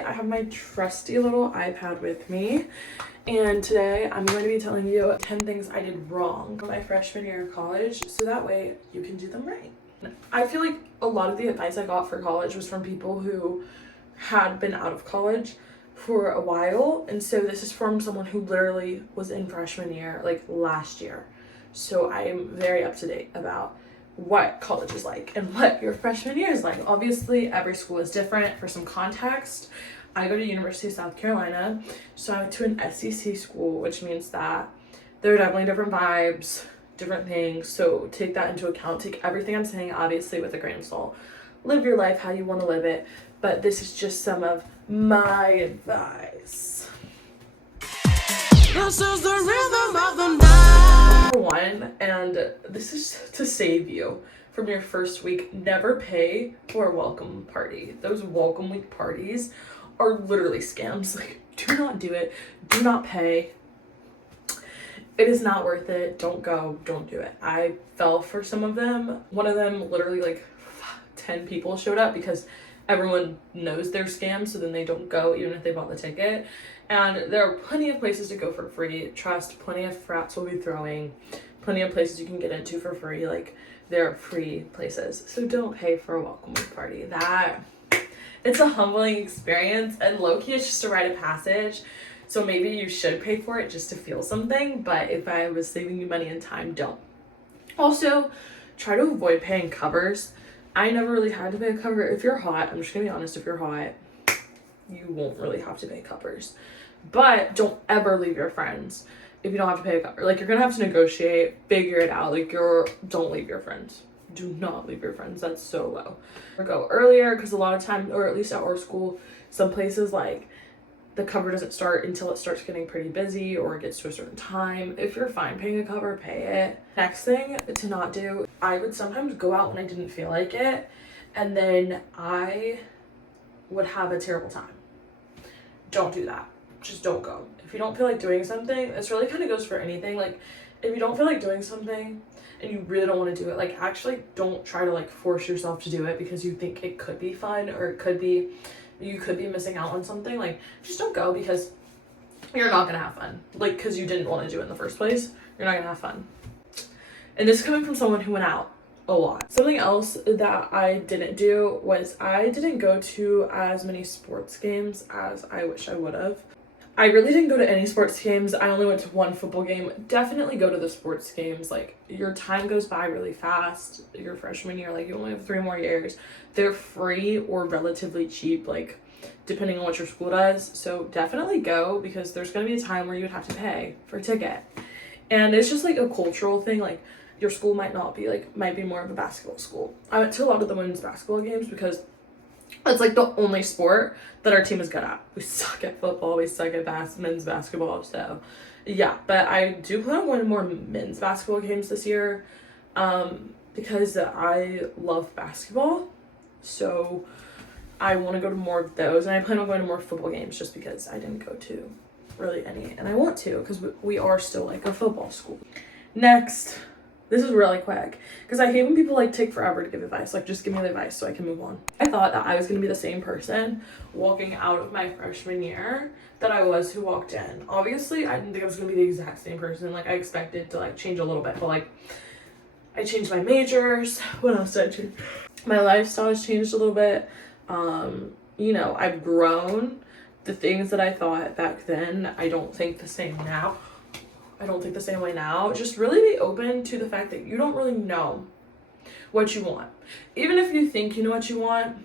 I have my trusty little iPad with me, and today I'm going to be telling you 10 things I did wrong my freshman year of college, so that way you can do them right. I feel like a lot of the advice I got for college was from people who had been out of college for a while, and so this is from someone who literally was in freshman year, like last year. So I am very up to date about what college is like and what your freshman year is like. Obviously, every school is different. For some context, I go to University of South Carolina, so I went to an SEC school, which means that there are definitely different vibes, different things. So take that into account. Take everything I'm saying, obviously, with a grain of salt. Live your life how you want to live it, but this is just some of my advice. This is the rhythm of the night. One, and this is to save you from your first week, never pay for a welcome party. Those welcome week parties are literally scams. Like, do not do it. Do not pay. It is not worth it. Don't go. Don't do it. I fell for some of them. One of them, literally like 10 people showed up because everyone knows they're scams, so then they don't go even if they bought the ticket. And there are plenty of places to go for free. Trust, plenty of frats will be throwing, plenty of places you can get into for free. Like, there are free places. So don't pay for a welcome week party. It's a humbling experience, and low-key it's just a rite of passage. So maybe you should pay for it just to feel something, but if I was saving you money and time, don't. Also, try to avoid paying covers. I never really had to pay a cover. If you're hot, I'm just gonna be honest, if you're hot, you won't really have to pay covers. But don't ever leave your friends if you don't have to pay a cover. Like, you're gonna have to negotiate, figure it out. Like, don't leave your friends. Do not leave your friends. That's so low. Or go earlier, because a lot of times, or at least at our school, some places, like, the cover doesn't start until it starts getting pretty busy or it gets to a certain time. If you're fine paying a cover, pay it. Next thing to not do, I would sometimes go out when I didn't feel like it, and then I would have a terrible time. Don't do that. Just don't go. If you don't feel like doing something, this really kind of goes for anything. Like, if you don't feel like doing something and you really don't want to do it, like, actually don't try to like force yourself to do it because you think it could be fun or you could be missing out on something. Like, just don't go because you're not gonna have fun. Like, because you didn't want to do it in the first place, you're not gonna have fun. And this is coming from someone who went out a lot. Something else that I didn't do was I didn't go to as many sports games as I wish I would have. I really didn't go to any sports games. I only went to one football game. Definitely go to the sports games. Like, your time goes by really fast. Your freshman year, like, you only have 3 more years. They're free or relatively cheap, like, depending on what your school does. So definitely go, because there's going to be a time where you would have to pay for a ticket. And it's just like a cultural thing. Like, your school might be more of a basketball school. I went to a lot of the women's basketball games because it's like the only sport that our team is good at. We suck at football, we suck at men's basketball, so yeah. But I do plan on going to more men's basketball games this year, because I love basketball, so I want to go to more of those, and I plan on going to more football games just because I didn't go to really any, and I want to because we are still like a football school. Next, this is really quick because I hate when people like take forever to give advice. Like, just give me the advice so I can move on. I thought that I was going to be the same person walking out of my freshman year that I was who walked in. Obviously, I didn't think I was going to be the exact same person. Like, I expected to like change a little bit, but like, I changed my majors. What else did I change? My lifestyle has changed a little bit. You know, I've grown. The things that I thought back then, I don't think the same now. I don't think the same way now. Just really be open to the fact that you don't really know what you want. Even if you think you know what you want,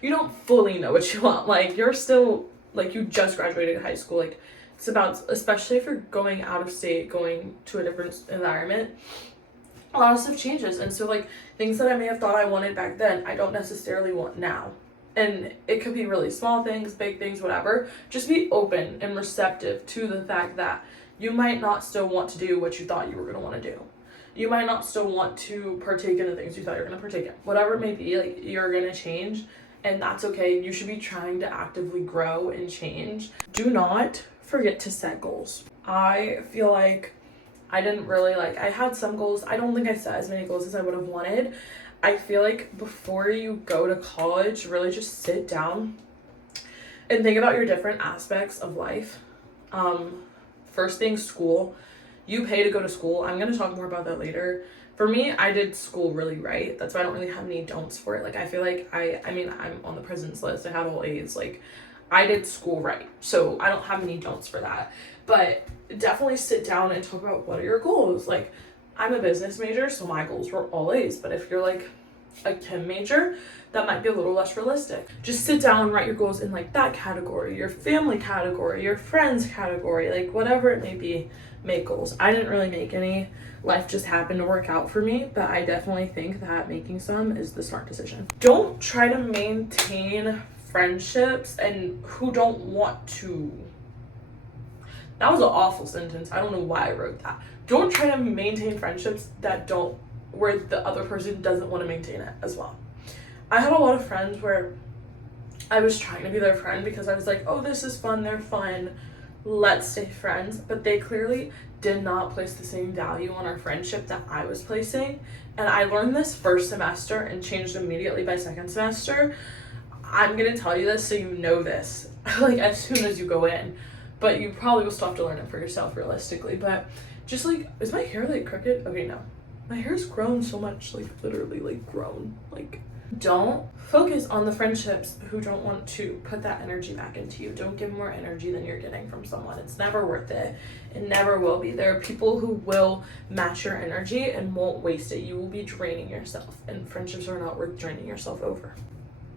you don't fully know what you want. Like, you're still, like, you just graduated high school. Like, it's about, especially if you're going out of state, going to a different environment, a lot of stuff changes. And so, like, things that I may have thought I wanted back then, I don't necessarily want now. And it could be really small things, big things, whatever. Just be open and receptive to the fact that you might not still want to do what you thought you were going to want to do. You might not still want to partake in the things you thought you were going to partake in. Whatever it may be, like, you're going to change, and that's okay. You should be trying to actively grow and change. Do not forget to set goals. I feel like I didn't really, like, I had some goals. I don't think I set as many goals as I would have wanted. I feel like before you go to college, really just sit down and think about your different aspects of life. First thing, school. You pay to go to school. I'm going to talk more about that later. For me, I did school really right. That's why I don't really have any don'ts for it. Like, I feel like I'm on the president's list. I had all A's. Like, I did school right. So I don't have any don'ts for that. But definitely sit down and talk about what are your goals. Like, I'm a business major, so my goals were all A's. But if you're like a chem major, that might be a little less realistic. Just sit down and write your goals in like that category, your family category, your friends category, like whatever it may be, make goals. I didn't really make any. Life just happened to work out for me, but I definitely think that making some is the smart decision. Don't try to maintain friendships and who don't want to. That was an awful sentence. I don't know why I wrote that. Don't try to maintain friendships where the other person doesn't want to maintain it as well. I had a lot of friends where I was trying to be their friend because I was like, oh, this is fun, they're fun, let's stay friends. But they clearly did not place the same value on our friendship that I was placing. And I learned this first semester and changed immediately by second semester. I'm going to tell you this so you know this, like as soon as you go in. But you probably will still have to learn it for yourself realistically. But just like, is my hair like crooked? Okay, no. My hair's grown so much, like literally like grown. Like, don't focus on the friendships who don't want to put that energy back into you. Don't give more energy than you're getting from someone. It's never worth it. It never will be. There are people who will match your energy and won't waste it. You will be draining yourself, and friendships are not worth draining yourself over.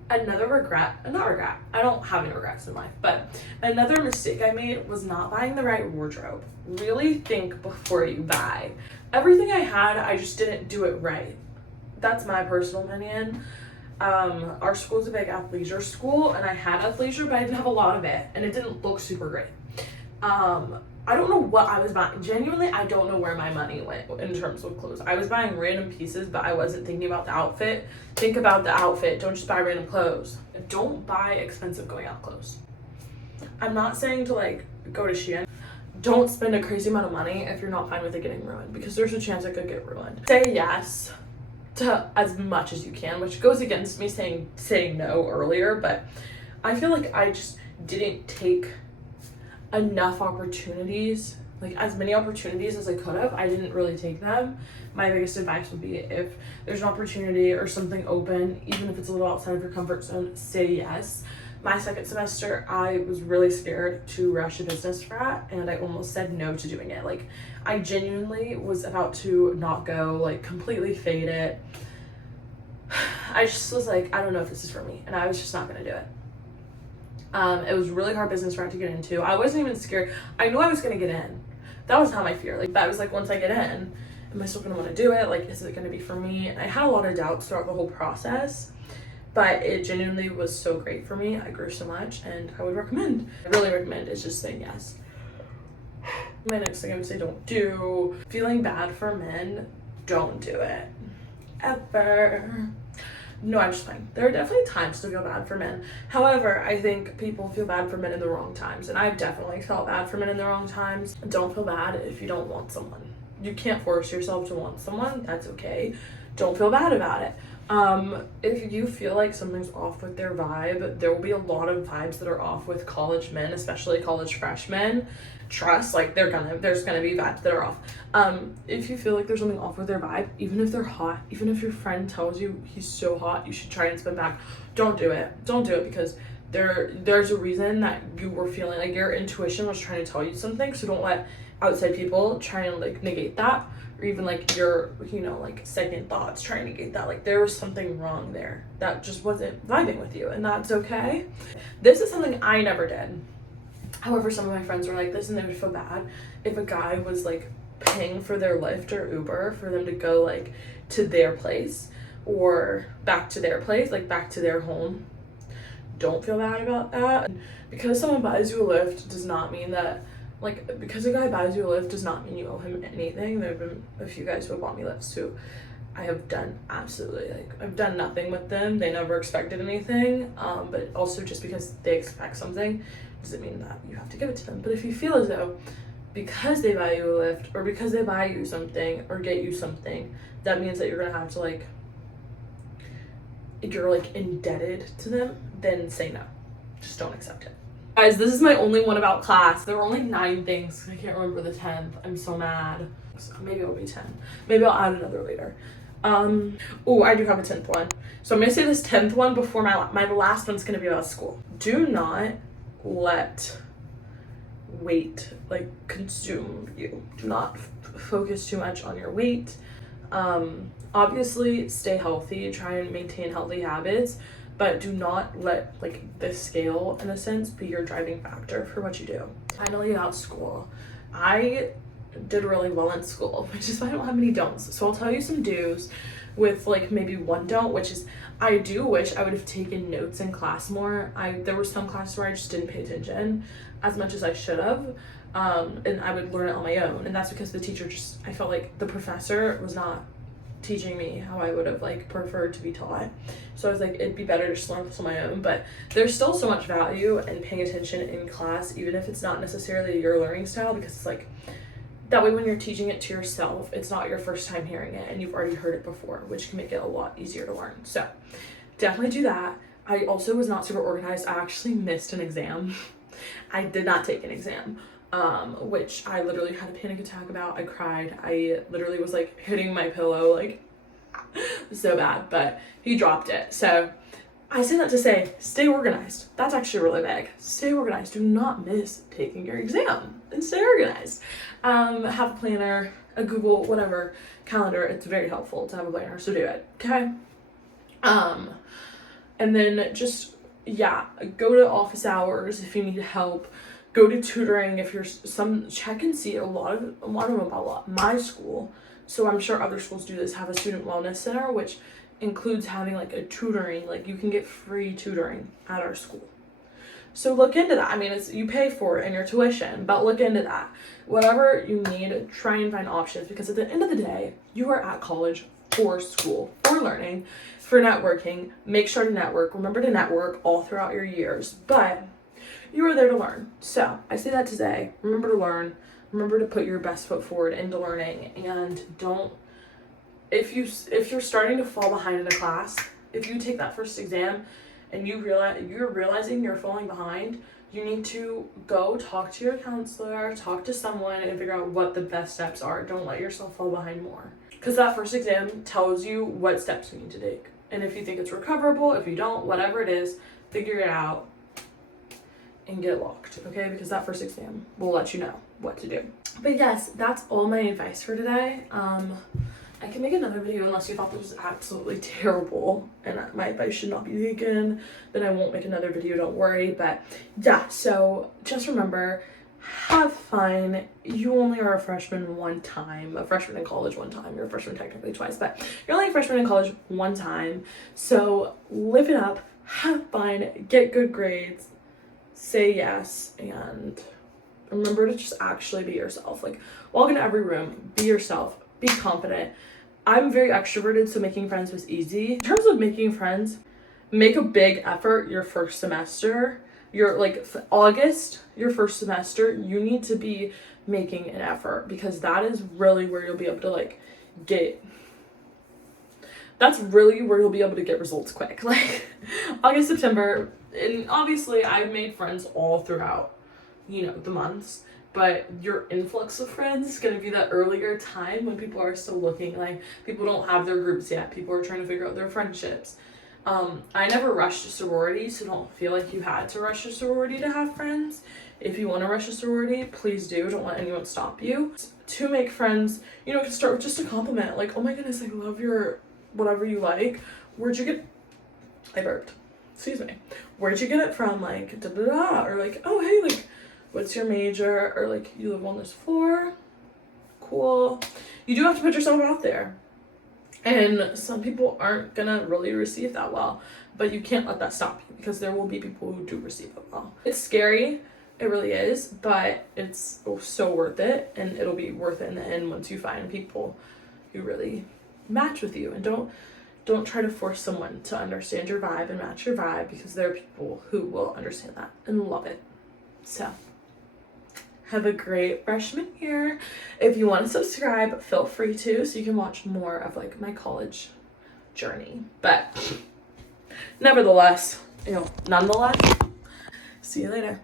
Another not regret, I don't have any regrets in life, but another mistake I made was not buying the right wardrobe. Really think before you buy. Everything I had, I just didn't do it right. That's my personal opinion. Our school's a big athleisure school, and I had athleisure, but I didn't have a lot of it, and it didn't look super great. I don't know what I was buying. Genuinely, I don't know where my money went in terms of clothes. I was buying random pieces, but I wasn't thinking about the outfit. Think about the outfit. Don't just buy random clothes. Don't buy expensive going out clothes. I'm not saying to like go to Shein. Don't spend a crazy amount of money if you're not fine with it getting ruined, because there's a chance it could get ruined. Say yes to as much as you can, which goes against me saying no earlier, but I feel like I just didn't take enough opportunities, like as many opportunities as I could have. I didn't really take them. My biggest advice would be, if there's an opportunity or something open, even if it's a little outside of your comfort zone, say yes. My second semester, I was really scared to rush a business frat, and I almost said no to doing it. Like, I genuinely was about to not go, like completely fade it. I just was like, I don't know if this is for me, and I was just not gonna do it. It was really hard business frat to get into. I wasn't even scared. I knew I was gonna get in. That was not my fear. Like, that was like, once I get in, am I still gonna want to do it? Like, is it gonna be for me? And I had a lot of doubts throughout the whole process, but it genuinely was so great for me. I grew so much, and I really recommend is just saying yes. My next thing I would say don't do. Feeling bad for men, don't do it. Ever. No, I'm just playing. There are definitely times to feel bad for men. However, I think people feel bad for men in the wrong times, and I've definitely felt bad for men in the wrong times. Don't feel bad if you don't want someone. You can't force yourself to want someone. That's okay. Don't feel bad about it. If you feel like something's off with their vibe, there will be a lot of vibes that are off with college men, especially college freshmen. Trust, like there's gonna be vibes that are off. If you feel like there's something off with their vibe, even if they're hot, even if your friend tells you he's so hot, you should try and spin back. Don't do it because there's a reason that you were feeling like your intuition was trying to tell you something. So don't let outside people try and like negate that, or even like your, like second thoughts try and negate that. Like, there was something wrong there that just wasn't vibing with you, and that's okay. This is something I never did. However, some of my friends were like this, and they would feel bad if a guy was like paying for their Lyft or Uber for them to go like to their place or back to their place, like back to their home. Don't feel bad about that. Because someone buys you a Lyft does not mean that, like, because a guy buys you a Lyft does not mean you owe him anything. There have been a few guys who have bought me Lyfts who I have done absolutely, like, I've done nothing with them. They never expected anything. But also, just because they expect something doesn't mean that you have to give it to them. But if you feel as though because they buy you a Lyft or because they buy you something or get you something, that means that you're gonna have to like, you're like indebted to them, then say no. just don't accept it. Guys, this is my only one about class. There were only 9 things. I can't remember the 10th. I'm so mad. So maybe it'll be 10. Maybe I'll add another later. Oh, I do have a 10th one. So I'm gonna say this 10th one before my last one's gonna be about school. Do not let weight like consume you. Do not focus too much on your weight. Obviously stay healthy, try and maintain healthy habits, but do not let like the scale in a sense be your driving factor for what you do. Finally about school. I did really well in school, which is why I don't have many don'ts. So I'll tell you some do's with like maybe one don't, which is I do wish I would have taken notes in class more. There were some classes where I just didn't pay attention as much as I should have. And I would learn it on my own. And that's because the teacher I felt like the professor was not teaching me how I would have like preferred to be taught. So I was like, it'd be better to just learn this on my own. But there's still so much value in paying attention in class, even if it's not necessarily your learning style, because it's like, that way when you're teaching it to yourself, it's not your first time hearing it and you've already heard it before, which can make it a lot easier to learn. So definitely do that. I also was not super organized. I actually missed an exam. I did not take an exam, which I literally had a panic attack about. I cried. I literally was like hitting my pillow like so bad, but he dropped it. So I say that to say, stay organized. That's actually really big. Stay organized. Do not miss taking your exam and stay organized. Have a planner, a Google, whatever, calendar. It's very helpful to have a planner, so do it, okay? And then just, yeah, go to office hours if you need help. Go to tutoring if you're check and see a lot of them about my school. So I'm sure other schools do this, have a student wellness center, which includes having like a tutoring, like you can get free tutoring at our school. So look into that. I mean, you pay for it in your tuition, but look into that. Whatever you need, try and find options, because at the end of the day, you are at college for school, for learning, for networking. Make sure to network. Remember to network all throughout your years, but you are there to learn. So I say that to say, remember to learn, remember to put your best foot forward into learning, and don't, if you're starting to fall behind in a class, if you take that first exam and you're realizing you're falling behind, you need to go talk to your counselor, talk to someone, and figure out what the best steps are. Don't let yourself fall behind more, because that first exam tells you what steps you need to take. And if you think it's recoverable, if you don't, whatever it is, figure it out and get locked, okay? Because that first exam will let you know what to do. But yes, that's all my advice for today. I can make another video unless you thought this was absolutely terrible and my advice should not be taken. Then I won't make another video, don't worry. But yeah, so just remember, have fun. You only are a freshman one time, a freshman in college one time. You're a freshman technically twice, but you're only a freshman in college one time. So live it up, have fun, get good grades, say yes, and remember to just actually be yourself. Like, walk into every room, be yourself, be confident. I'm very extroverted, so making friends was easy. In terms of making friends, make a big effort your first semester. Your August, your first semester, you need to be making an effort, because that is really where you'll be able to get results quick. Like August, September, and obviously I've made friends all throughout, the months. But your influx of friends is going to be that earlier time when people are still looking, like people don't have their groups yet. People are trying to figure out their friendships. I never rushed a sorority, so don't feel like you had to rush a sorority to have friends. If you want to rush a sorority, please do. Don't let anyone stop you. To make friends, you can start with just a compliment. Like, oh my goodness, I love your whatever you like. I burped. Excuse me. Where'd you get it from? Like, da da da. Or like, oh hey, like, what's your major? Or like, you live on this floor? Cool. You do have to put yourself out there. And some people aren't gonna really receive that well, but you can't let that stop you, because there will be people who do receive it well. It's scary, it really is, but it's so worth it, and it'll be worth it in the end once you find people who really match with you. And don't try to force someone to understand your vibe and match your vibe, because there are people who will understand that and love it. So have a great freshman year. If you want to subscribe, feel free to, so you can watch more of my college journey. But nonetheless, See you later.